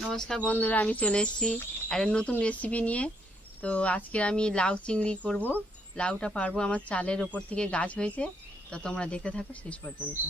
নমস্কার বন্ধুরা, আমি চলে এসেছি একটা নতুন রেসিপি নিয়ে। তো আজকে আমি লাউ চিংড়ি করব। লাউটা পারবো আমার চালের ওপর থেকে গাছ হয়েছে। তো তোমরা দেখতে থাকো শেষ পর্যন্ত।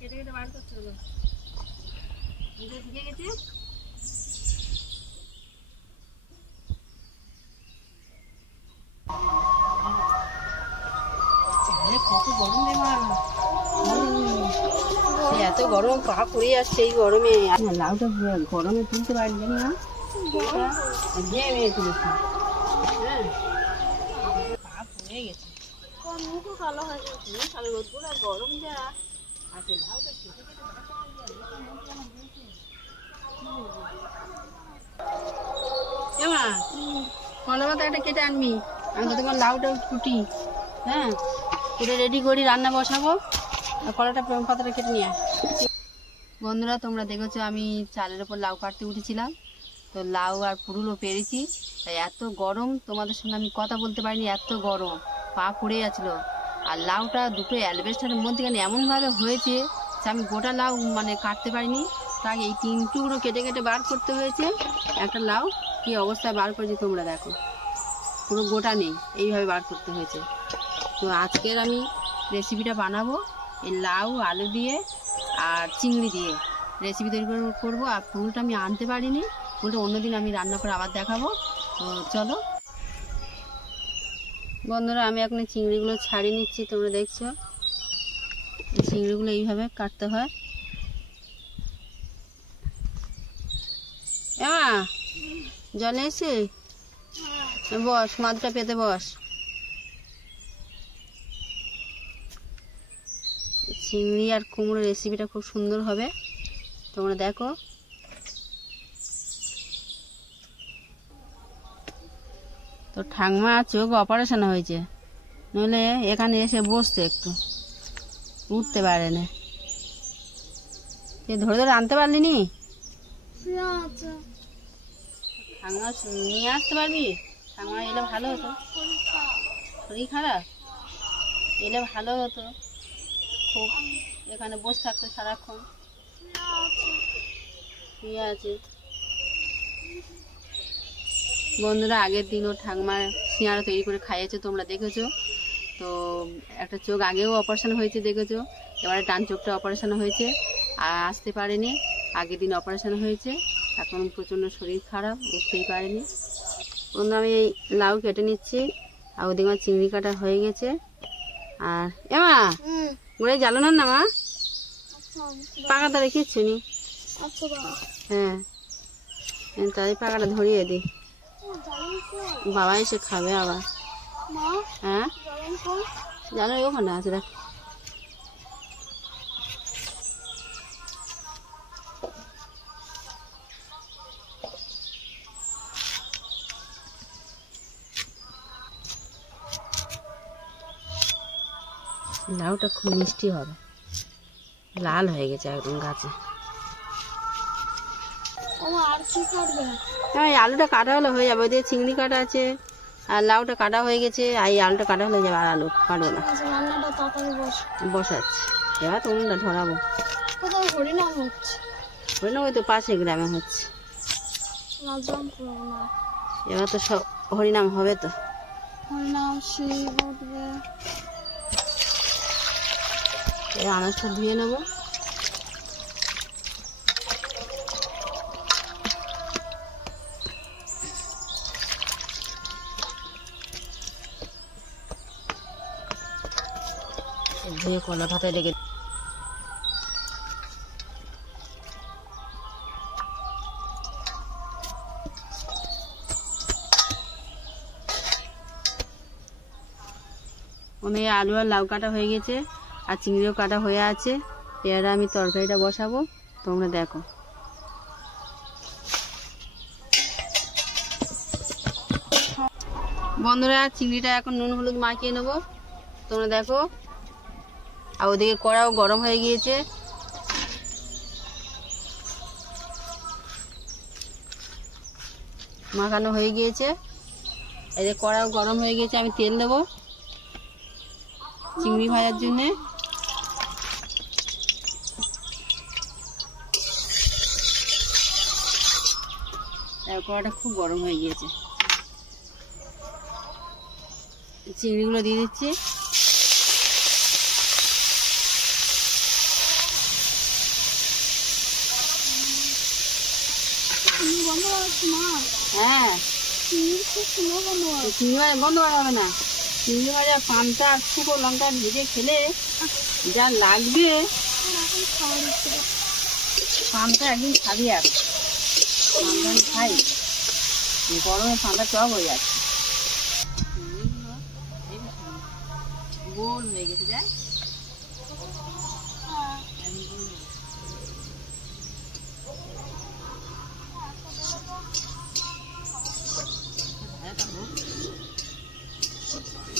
কেটে কেটে বার করতে হলো। ঢুকে গেছে। কত গরম রে মা, এত গরম, পা পুড়ে আসছে এই গরমে। লাউটা গরমে তুলতে পারি জানি না, তুলেছি। হ্যাঁ, পা পুড়ে গেছে, মুখও কালো হয়ে গেছে। কালো রোদ্দুর আর গরম যা আছে। লাউটা কেটে কেটে কলা পাতা একটা কেটে আনবি। আমি তো তোমার লাউটা কুটি, হ্যাঁ কেটে রেডি করি, রান্না বসাবো। আর কলাটা পাতাটা কেটে নিয়ে। বন্ধুরা, তোমরা দেখেছো আমি চালের ওপর লাউ কাটতে উঠেছিলাম। তো লাউ আর পুরুলও পেরেছি। তাই এত গরম, তোমাদের সঙ্গে আমি কথা বলতে পারিনি, এত গরম, পা পুড়ে যাচ্ছিলো। আর লাউটা দুটো অ্যালবেস্টারের মধ্যেখানে এমনভাবে হয়েছে যে আমি গোটা লাউ কাটতে পারিনি। তাই এই 3 টুকরো কেটে কেটে বার করতে হয়েছে। একটা লাউ কি অবস্থায় বার করেছি তোমরা দেখো, পুরো গোটা নেই, এইভাবে বার করতে হয়েছে। তো আজকের আমি রেসিপিটা বানাবো এই লাউ আলু দিয়ে আর চিংড়ি দিয়ে রেসিপি তৈরি করবো। আর পুরোটা আমি আনতে পারিনি, পুরোটা অন্যদিন আমি রান্না করে আবার দেখাবো। তো চলো বন্ধুরা, আমি এখন চিংড়িগুলো ছাড়িয়ে নিচ্ছি। তোমরা দেখছো চিংড়িগুলো এইভাবে কাটতে হয়। জলে এসে বস, মাছটা পেতে বস। চিংড়ি আর কুমড়োর রেসিপিটা খুব সুন্দর হবে, তোমরা দেখো। তো ঠাকমা চোখ অপারেশন হয়েছে, নইলে এখানে এসে বসতে, একটু উঠতে পারে না। ধরে ধরে আনতে পারলি নি? ঠাকমা নিয়ে আসতে পারবি? ঠাকমা এলে ভালো হতো। শরীর খারাপ, এলে ভালো হতো খুব। এখানে বসে থাকতো সারাক্ষণ। ঠিক আছে বন্ধুরা, আগের দিন ও ঠাকমার সিঙাড়া তৈরি করে খাইয়েছে, তোমরা দেখেছো। তো একটা চোখ আগেও অপারেশন হয়েছে দেখেছো, এবারে ডান চোখটা অপারেশন হয়েছে আর আসতে পারেনি। আগের দিন অপারেশন হয়েছে, এখন প্রচণ্ড শরীর খারাপ, উঠতেই পারেনি। বন্ধু, আমি এই লাউ কেটে নিচ্ছি। আর ওদিকে আমার চিংড়ি কাটা হয়ে গেছে। আর এমা গোড়ে জ্বালো না মা, পাকাটা রেখেছি নি। হ্যাঁ, তাই পাকাটা ধরিয়ে দিই, বাবা এসে খাবে আবার। হ্যাঁ জানো ওখানে আছে, দেখ। লাউটা খুব মিষ্টি হবে, লাল হয়ে গেছে একদম গাছে। হ্যাঁ, আলুটা কাটা হলে হয়ে যাবে। ওই চিংড়ি কাটা আছে আর লাউটা কাটা হয়ে গেছে, আর এই আলুটা কাটা হয়ে যাবে। আর আলু কাটবো না, বসাচ্ছি। এবার তোমরা ধরাবো। হরিনাম ওই তো পাশে গ্রামে হচ্ছে। এবার তো সব হরিনাম হবে। তো আনাজটা ধুয়ে নেবো। ধুয়ে কলা পাতায় রেখে আমি আলু আর লাউ কাটা হয়ে গেছে আর চিংড়িও কাটা হয়ে আছে। এবারে আমি তরকারিটা বসাবো, তোমরা দেখো। বন্ধুরা চিংড়িটা এখন নুন হলুদ মাখিয়ে নেবো, তোমরা দেখো। আর ওদিকে কড়াও গরম হয়ে গিয়েছে। মাখানো হয়ে গিয়েছে, এদিকে কড়াও গরম হয়ে গিয়েছে। আমি তেল দেবো চিংড়ি ভাজার জন্যে। কড়াটা খুব গরম হয়ে গিয়েছে, চিংড়িগুলো দিয়ে দিচ্ছি। হ্যাঁ চিংড়ি ভাজা বন্ধ করা হবে না। চিংড়ি ভাজা পান্তা আর শুকো লঙ্কা ভেজে খেলে যা লাগবে, পান্তা একদিন খাবি। আর পান্তা আমি খাই, গরমে পান্তা টক হয়ে যাচ্ছে, গোল হয়ে গেছে। দেখ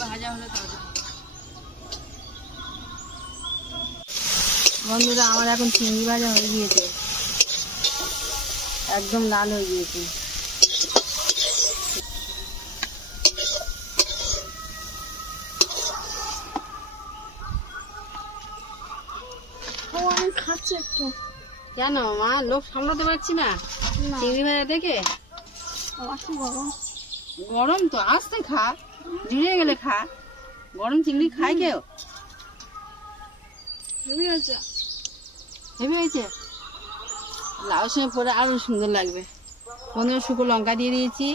ভাজা হলে বন্ধুরা আমার এখন চিংড়ি ভাজা হয়ে গিয়েছে, একদম লাল হয়ে গিয়েছে। খাচ্ছি একটু। কেন মা, লোক সামলাতে পারছি না চিংড়ি ভাজা দেখে? গরম তো, আস্তে খা, জুড়ে গেলে খা। গরম চিংড়ি খায় কেউ? হেভি হয়েছে। লাউ সঙ্গে পরে আরো সুন্দর লাগবে। বন্ধুরা শুকনো লঙ্কা দিয়ে দিয়েছি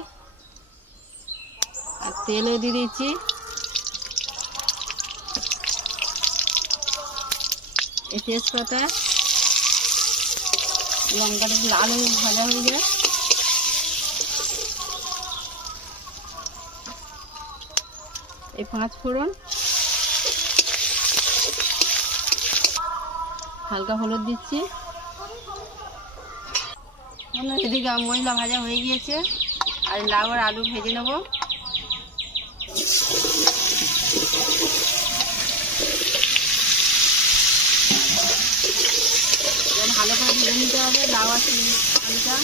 আর তেলও দিয়ে দিয়েছি। এই তেজপাতা লঙ্কাটা লাল হয়ে ভাজা হয়ে যায়। এই 5 ফোড়ন, হালকা হলুদ দিচ্ছি। এদিকে মশলা ভাজা হয়ে গিয়েছে আর লাউ আর আলু ভেজে নেব। ভালো করে ভেজে নিতে হবে লাউ আর আলুটা।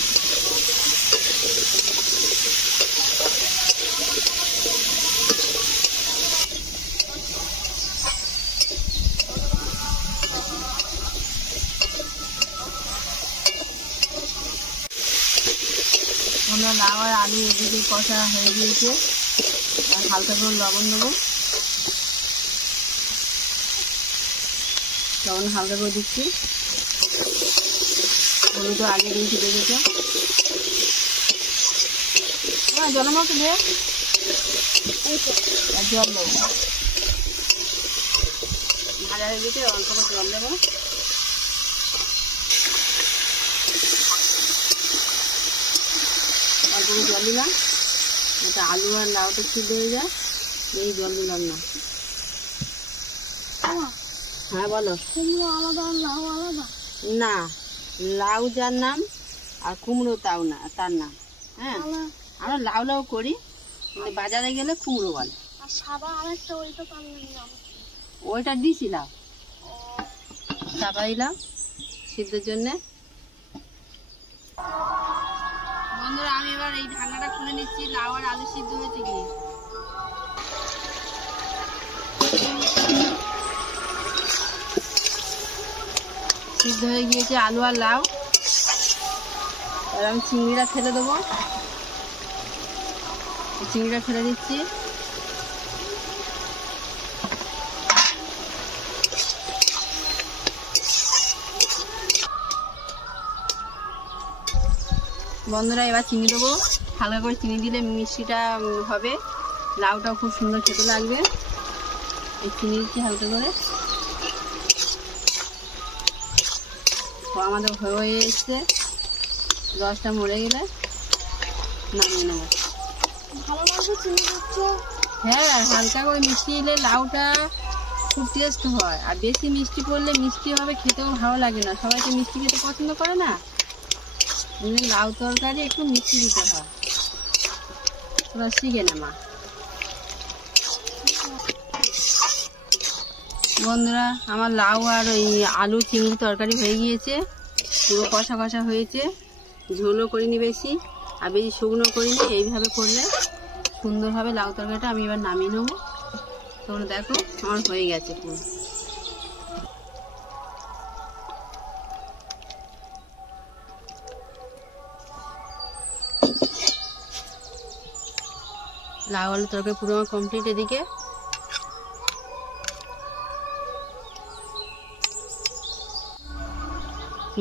আমরা লাউ আর আলু এদিকে কষা হয়ে গিয়েছে, আর হালকা করে লবণ দেবো। লবণ হালকা করে দিচ্ছি, হলুদও আগে দিয়েছি দেখেছো। জলের মতো দিয়ে জল দেবো, ভাজা হয়ে গেছে, অল্প করে জল দেবো। অল্প করে জল দিলাম, এটা আলু আর লাউটা সিদ্ধ হয়ে যায়, এই জল দিলাম না। হ্যাঁ বলো। কুমড়ো আলাদা আর লাউ আলাদা না, লাউ যার নাম আর কুমড়ো তাও না তার নাম। হ্যাঁ আমরা লাউ লাউ করি, কিন্তু বাজারে গেলে কুমড়ো বলে। আর সাদা আরেকটা ওইটা তার নাম, ওইটা দিয়েছিলাম, চাপা দিলাম সিদ্ধের জন্যে। বন্ধুরা আমি এবার এই ঢাকনাটা খুলে নিচ্ছি, লাউ আর আলু সিদ্ধ হয়েছে কি। সিদ্ধ হয়ে গিয়েছে আলু আর লাউ। এবার আমি চিংড়িটা ফেলে দেবো, চিংড়িটা ফেলে দিচ্ছি। বন্ধুরা এবার চিনি দেবো, হালকা করে চিনি দিলে মিষ্টিটা হবে, লাউটাও খুব সুন্দর খেতে লাগবে। এই চিনি দিচ্ছি হালকা করে। আমাদের হয়ে এসছে, রসটা মরে গেলে নামিয়ে নেবো। ভালোভাবে চিনি দিচ্ছে। হ্যাঁ, হালকা করে মিষ্টি দিলে লাউটা খুব টেস্ট হয়, আর বেশি মিষ্টি পড়লে মিষ্টি হবে, খেতেও ভালো লাগে না, সবাই তো মিষ্টি খেতে পছন্দ করে না। লাউ তরকারি একটু মিষ্টি দিতে হয়, তোরা শিখে নে মা। বন্ধুরা, আমার লাউ আর ওই আলু চিংড়ি তরকারি হয়ে গিয়েছে, পুরো কষা কষা হয়েছে, ঝোলও করিনি বেশি আর বেশি শুকনো করিনি। এইভাবে করলে সুন্দরভাবে লাউ তরকারিটা আমি এবার নামিয়ে নেবো। তোমরা দেখো আমার হয়ে গেছে পুরো। লাউ আলু তরকারি পুরো আমার কমপ্লিট। এদিকে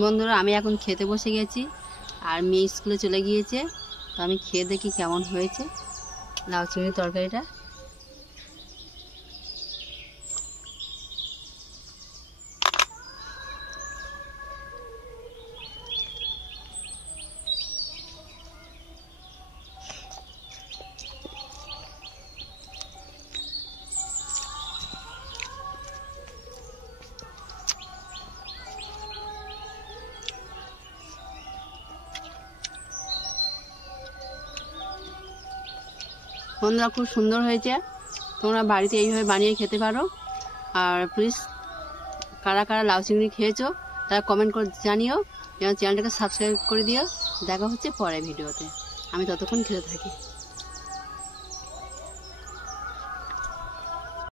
বন্ধুরা, আমি এখন খেতে বসে গেছি, আর মেয়ে স্কুলে চলে গিয়েছে, তো আমি খেয়ে দেখি কেমন হয়েছে লাউ চিংড়ি তরকারিটা। বন্ধুরা, খুব সুন্দর হয়েছে, তোমরা বাড়িতে এইভাবে বানিয়ে খেতে পারো। আর প্লিজ কারা কারা লাউ চিংড়ি খেয়েছো তারা কমেন্ট করে জানিও, যেন চ্যানেলটাকে সাবস্ক্রাইব করে দিও। দেখা হচ্ছে পরের ভিডিওতে, আমি ততক্ষণ খেতে থাকি।